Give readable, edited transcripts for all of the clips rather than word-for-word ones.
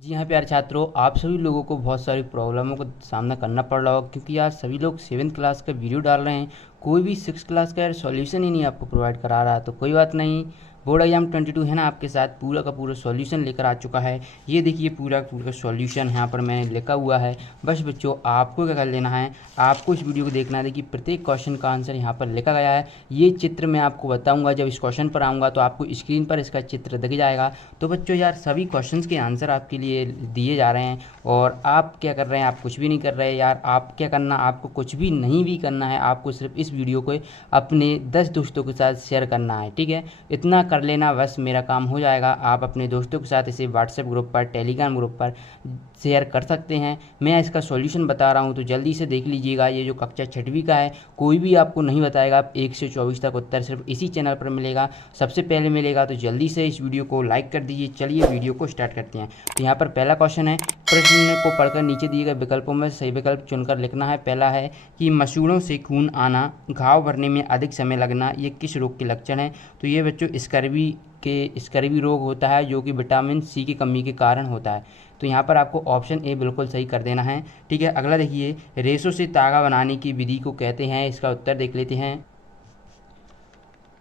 जी हाँ प्यारे छात्रों, आप सभी लोगों को बहुत सारी प्रॉब्लमों का सामना करना पड़ रहा होगा क्योंकि यार सभी लोग 7th क्लास का वीडियो डाल रहे हैं। कोई भी 6th क्लास का यार सॉल्यूशन ही नहीं आपको प्रोवाइड करा रहा है। तो कोई बात नहीं, बोर्ड एग्जाम 22 है ना, आपके साथ पूरा का पूरा सॉल्यूशन लेकर आ चुका है। ये देखिए पूरा का पूरा सॉल्यूशन यहाँ पर मैंने लिखा हुआ है। बस बच्चों आपको क्या कर लेना है, आपको इस वीडियो को देखना है। देखिए प्रत्येक क्वेश्चन का आंसर यहाँ पर लिखा गया है। ये चित्र मैं आपको बताऊँगा, जब इस क्वेश्चन पर आऊँगा तो आपको स्क्रीन पर इसका चित्र दिख जाएगा। तो बच्चों यार सभी क्वेश्चंस के आंसर आपके लिए दिए जा रहे हैं और आप क्या कर रहे हैं, आप कुछ भी नहीं कर रहे हैं यार। आप क्या करना, आपको कुछ भी नहीं भी करना है, आपको सिर्फ इस वीडियो को अपने 10 दोस्तों के साथ शेयर करना है। ठीक है, इतना कर लेना बस, मेरा काम हो जाएगा। आप अपने दोस्तों के साथ इसे व्हाट्सएप ग्रुप पर, टेलीग्राम ग्रुप पर शेयर कर सकते हैं। मैं इसका सॉल्यूशन बता रहा हूँ तो जल्दी से देख लीजिएगा। ये जो कक्षा 6वीं का है कोई भी आपको नहीं बताएगा। आप 1 से 24 तक उत्तर सिर्फ इसी चैनल पर मिलेगा, सबसे पहले मिलेगा। तो जल्दी से इस वीडियो को लाइक कर दीजिए। चलिए वीडियो को स्टार्ट करते हैं। तो यहाँ पर पहला क्वेश्चन है, प्रश्न को पढ़कर नीचे दिए गए विकल्पों में सही विकल्प चुनकर लिखना है। पहला है कि मसूड़ों से खून आना, घाव भरने में अधिक समय लगना, ये किस रोग के लक्षण है। तो ये बच्चों स्कर्वी रोग होता है जो कि विटामिन सी की कमी के कारण होता है। तो यहाँ पर आपको ऑप्शन ए बिल्कुल सही कर देना है। ठीक है, अगला देखिए, रेशों से तागा बनाने की विधि को कहते हैं। इसका उत्तर देख लेते हैं।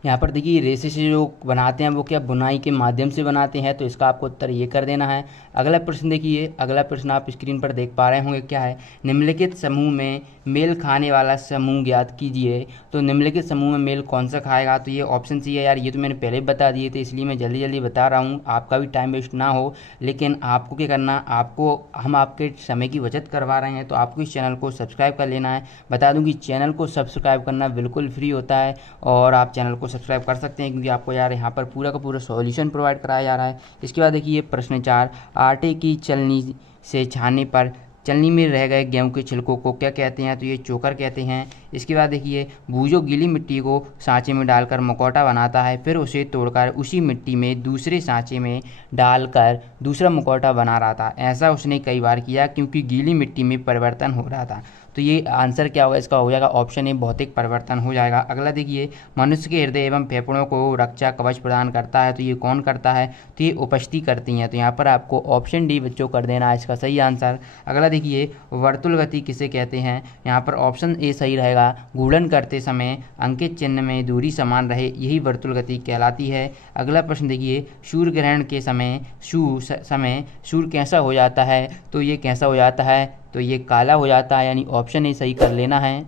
यहाँ पर देखिए रेसे से जो बनाते हैं वो क्या बुनाई के माध्यम से बनाते हैं, तो इसका आपको उत्तर ये कर देना है। अगला प्रश्न देखिए, अगला प्रश्न आप स्क्रीन पर देख पा रहे होंगे, क्या है, निम्नलिखित समूह में मेल खाने वाला समूह ज्ञात कीजिए। तो निम्नलिखित समूह में मेल कौन सा खाएगा। तो ये ऑप्शन सी है यार, ये तो मैंने पहले बता दिए थे, इसलिए मैं जल्दी जल्दी बता रहा हूँ, आपका भी टाइम वेस्ट ना हो। लेकिन आपको क्या करना, आपको हम आपके समय की बचत करवा रहे हैं तो आपको इस चैनल को सब्सक्राइब कर लेना है। बता दूँ कि चैनल को सब्सक्राइब करना बिल्कुल फ्री होता है और आप चैनल को सब्सक्राइब कर सकते हैं क्योंकि आपको यार यहाँ पर पूरा का पूरा सॉल्यूशन प्रोवाइड कराया जा रहा है। इसके बाद देखिए प्रश्न 4, आटे की चलनी से छानने पर चलनी में रह गए गेहूं के छिलकों को क्या कहते हैं। तो ये चोकर कहते हैं। इसके बाद देखिए, बूझो गीली मिट्टी को सांचे में डालकर मुखौटा बनाता है, फिर उसे तोड़कर उसी मिट्टी में दूसरे सांचे में डालकर दूसरा मुखौटा बना रहा था। ऐसा उसने कई बार किया क्योंकि गीली मिट्टी में परिवर्तन हो रहा था। तो ये आंसर क्या होगा, इसका हो जाएगा ऑप्शन ए, भौतिक परिवर्तन हो जाएगा। अगला देखिए, मनुष्य के हृदय एवं फेफड़ों को रक्षा कवच प्रदान करता है। तो ये कौन करता है। तो ये उपस्थिति करती हैं। तो यहाँ पर आपको ऑप्शन डी बच्चों कर देना है इसका सही आंसर। अगला देखिए, वर्तुल गति किसे कहते हैं। यहाँ पर ऑप्शन ए सही रहेगा, घूर्णन करते समय अंकित चिन्ह में दूरी समान रहे, यही वर्तुल गति कहलाती है। अगला प्रश्न देखिए, सूर्य ग्रहण के समय सूर्य कैसा हो जाता है। तो ये कैसा हो जाता है, तो ये काला हो जाता है, यानी ऑप्शन ए सही कर लेना है।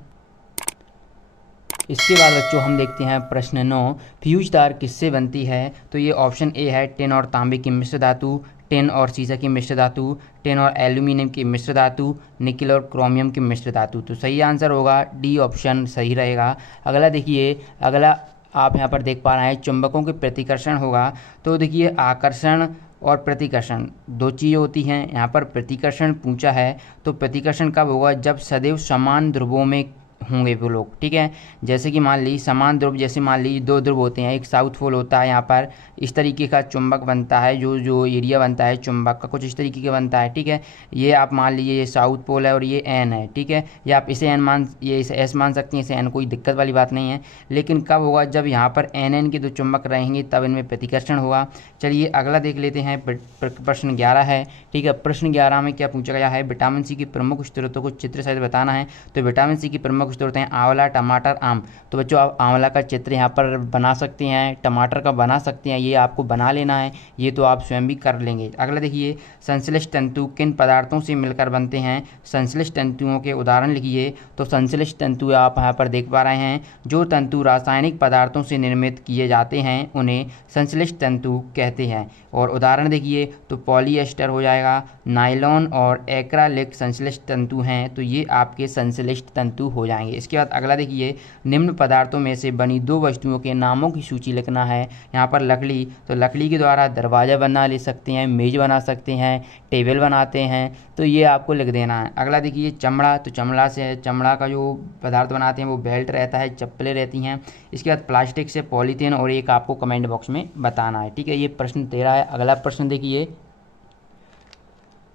इसके बाद बच्चों हम देखते हैं प्रश्न 9, फ्यूज तार किससे बनती है। तो ये ऑप्शन ए है, टिन और तांबे की मिश्र धातु, टिन और सीसा की मिश्र धातु, टिन और एल्यूमिनियम की मिश्र धातु, निकल और क्रोमियम की मिश्र धातु। तो सही आंसर होगा डी ऑप्शन सही रहेगा। अगला देखिए, अगला आप यहाँ पर देख पा रहे हैं, चुंबकों के प्रतिकर्षण होगा। तो देखिए आकर्षण और प्रतिकर्षण दो चीज़ होती हैं। यहाँ पर प्रतिकर्षण पूछा है, तो प्रतिकर्षण कब होगा, जब सदैव समान ध्रुवों में होंगे वो लोग। ठीक है, जैसे कि मान लीजिए समान ध्रुव, जैसे मान लीजिए दो ध्रुव होते हैं, एक साउथ पोल होता है, यहाँ पर इस तरीके का चुंबक बनता है, जो जो एरिया बनता है चुंबक का कुछ इस तरीके का बनता है। ठीक है, ये आप मान लीजिए ये साउथ पोल है और ये एन है। ठीक है, ये आप इसे एन मान, ये इसे एस मान सकते हैं, इसे एन, कोई दिक्कत वाली बात नहीं है। लेकिन कब होगा, जब यहाँ पर एन एन के दो चुंबक रहेंगे तब इनमें प्रतिकर्षण होगा। चलिए अगला देख लेते हैं, प्रश्न 11 है। ठीक है, प्रश्न 11 में क्या पूछा गया है, विटामिन सी की प्रमुख स्रोतों को चित्र सहित बताना है। तो विटामिन सी की प्रमुख स्रोत हैं आंवला, टमाटर, आम। तो बच्चों आप आंवला का चित्र यहाँ पर बना सकते हैं, टमाटर का बना सकते हैं, ये आपको बना लेना है, ये तो आप स्वयं भी कर लेंगे। अगला देखिए, संश्लिष्ट तंतु किन पदार्थों से मिलकर बनते हैं। संश्लिष्ट तंतुओं के उदाहरण लिखिए। तो संश्लिष्ट तंतु आप यहाँ पर देख पा रहे हैं, जो तंतु रासायनिक पदार्थों से निर्मित किए जाते हैं उन्हें संश्लिष्ट तंतु कहते हैं। और उदाहरण देखिए, तो पॉलीएस्टर हो जाएगा, नायलॉन और एक्रालिक संश्लिष्ट तंतु हैं, तो ये आपके संश्लिष्ट तंतु हो जाएंगे। इसके बाद अगला देखिए, निम्न पदार्थों में से बनी दो वस्तुओं के नामों की सूची लिखना है। यहाँ पर लकड़ी, तो लकड़ी के द्वारा दरवाज़ा बना ले सकते हैं, मेज बना सकते हैं, टेबल बनाते हैं, तो ये आपको लिख देना है। अगला देखिए चमड़ा, तो चमड़ा का जो पदार्थ बनाते हैं वो बेल्ट रहता है, चप्पलें रहती हैं। इसके बाद प्लास्टिक से पॉलीथीन, और एक आपको कमेंट बॉक्स में बताना है। ठीक है, ये प्रश्न 13 है। अगला प्रश्न देखिए,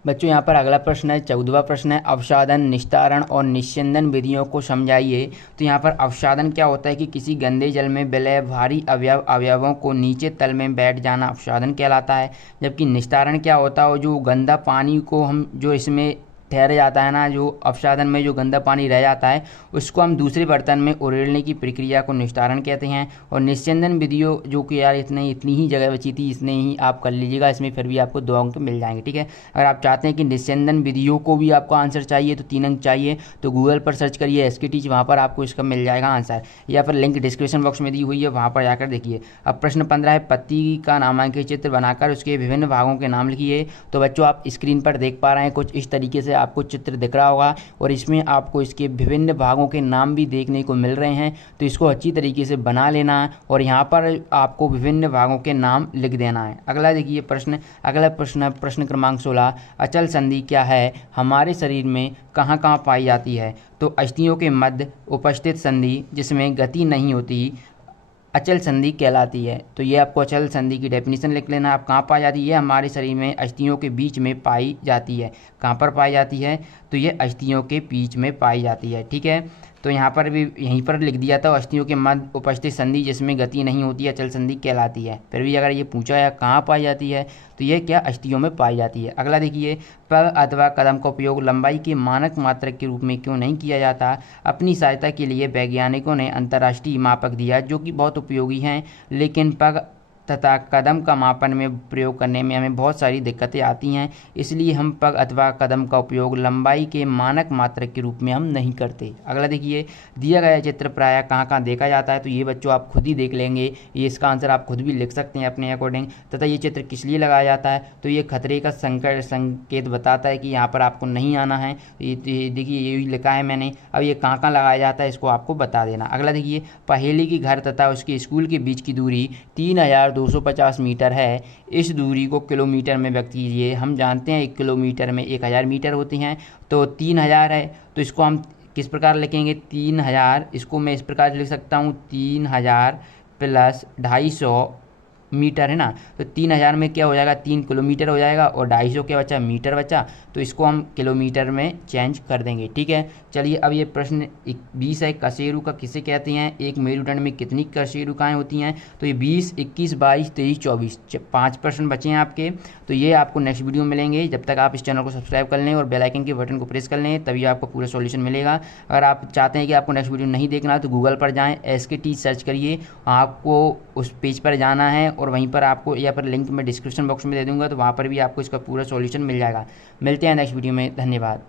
बच्चों यहाँ पर अगला प्रश्न है, 14वां प्रश्न है, अवसादन, निस्तारण और निस्यंदन विधियों को समझाइए। तो यहाँ पर अवसादन क्या होता है कि किसी गंदे जल में विलय भारी अवयवों को नीचे तल में बैठ जाना अवसादन कहलाता है। जबकि निस्तारण क्या होता है, जो गंदा पानी को हम जो इसमें ठहर जाता है ना, जो अवसादन में जो गंदा पानी रह जाता है उसको हम दूसरे बर्तन में उड़ेलने की प्रक्रिया को निस्तारण कहते हैं। और निस्यंदन विधियों, जो कि यार इतनी ही जगह बची थी, इसने ही आप कर लीजिएगा, इसमें फिर भी आपको 2 अंक मिल जाएंगे, ठीक है। अगर आप चाहते हैं कि निस्यंदन विधियों को भी आपको आंसर चाहिए तो 3 अंक चाहिए, तो गूगल पर सर्च करिए SK टीच, वहाँ पर आपको इसका मिल जाएगा आंसर, या फिर लिंक डिस्क्रिप्शन बॉक्स में दी हुई है, वहाँ पर जाकर देखिए। अब प्रश्न 15 है, पत्ती का नामांकित चित्र बनाकर उसके विभिन्न भागों के नाम लिखिए। तो बच्चों आप स्क्रीन पर देख पा रहे हैं, कुछ इस तरीके से आपको चित्र दिख रहा होगा और इसमें आपको इसके विभिन्न भागों के नाम भी देखने को मिल रहे हैं। तो इसको अच्छी तरीके से बना लेना है और यहाँ पर आपको विभिन्न भागों के नाम लिख देना है। अगला देखिए प्रश्न, अगला प्रश्न प्रश्न क्रमांक 16, अचल संधि क्या है, हमारे शरीर में कहाँ कहाँ पाई जाती है। तो अस्थियों के मध्य उपस्थित संधि जिसमें गति नहीं होती अचल संधि कहलाती है। तो ये आपको अचल संधि की डेफिनेशन लिख लेना। आप कहाँ पाई जाती है, हमारे शरीर में अस्थियों के बीच में पाई जाती है। कहाँ पर पाई जाती है, तो ये अस्थियों के बीच में पाई जाती है, ठीक है। तो यहाँ पर भी यहीं पर लिख दिया था, अस्थियों के मध्य उपस्थित संधि जिसमें गति नहीं होती अचल संधि कहलाती है। फिर भी अगर ये पूछा है कहाँ पाई जाती है, तो ये क्या अस्थियों में पाई जाती है। अगला देखिए, पग अथवा कदम का उपयोग लंबाई के मानक मात्रक के रूप में क्यों नहीं किया जाता। अपनी सहायता के लिए वैज्ञानिकों ने अंतर्राष्ट्रीय मापक दिया जो कि बहुत उपयोगी हैं, लेकिन पग तथा कदम का मापन में प्रयोग करने में हमें बहुत सारी दिक्कतें आती हैं, इसलिए हम पग अथवा कदम का उपयोग लंबाई के मानक मात्रक के रूप में हम नहीं करते। अगला देखिए, दिया गया चित्र प्रायः कहाँ कहाँ देखा जाता है। तो ये बच्चों आप खुद ही देख लेंगे, ये इसका आंसर आप खुद भी लिख सकते हैं अपने अकॉर्डिंग। तथा ये चित्र किस लिए लगाया जाता है, तो ये खतरे का संकेत बताता है कि यहाँ पर आपको नहीं आना है। ये देखिए ये भी लिखा है मैंने। अब ये कहाँ कहाँ लगाया जाता है इसको आपको बता देना। अगला देखिए, पहेली के घर तथा उसके स्कूल के बीच की दूरी 3250 मीटर है। इस दूरी को किलोमीटर में व्यक्त कीजिए। हम जानते हैं 1 किलोमीटर में 1000 मीटर होती हैं, तो 3000 है, तो इसको हम किस प्रकार लिखेंगे, 3000, इसको मैं इस प्रकार लिख सकता हूँ, 3000 प्लस 250 मीटर है ना। तो 3000 में क्या हो जाएगा, 3 किलोमीटर हो जाएगा, और 250 क्या बचा, मीटर बचा, तो इसको हम किलोमीटर में चेंज कर देंगे, ठीक है। चलिए अब ये प्रश्न 20 है, कशेरुका किसे कहते हैं, एक मेरुदंड में कितनी कशेरुकाएँ होती हैं। तो ये 20, 21, 22, 23, 24, 5 प्रश्न बचे हैं आपके। तो ये आपको नेक्स्ट वीडियो में मिलेंगे। जब तक आप इस चैनल को सब्सक्राइब कर लें और बेल आइकन के बटन को प्रेस कर लें, तभी आपको पूरा सॉल्यूशन मिलेगा। अगर आप चाहते हैं कि आपको नेक्स्ट वीडियो नहीं देखना तो गूगल पर जाएँ, SK टीच सर्च करिए, आपको उस पेज पर जाना है और वहीं पर आपको, या पर लिंक मैं डिस्क्रिप्शन बॉक्स में दे दूंगा, तो वहाँ पर भी आपको इसका पूरा सॉल्यूशन मिल जाएगा। मिलते हैं नेक्स्ट वीडियो में, धन्यवाद।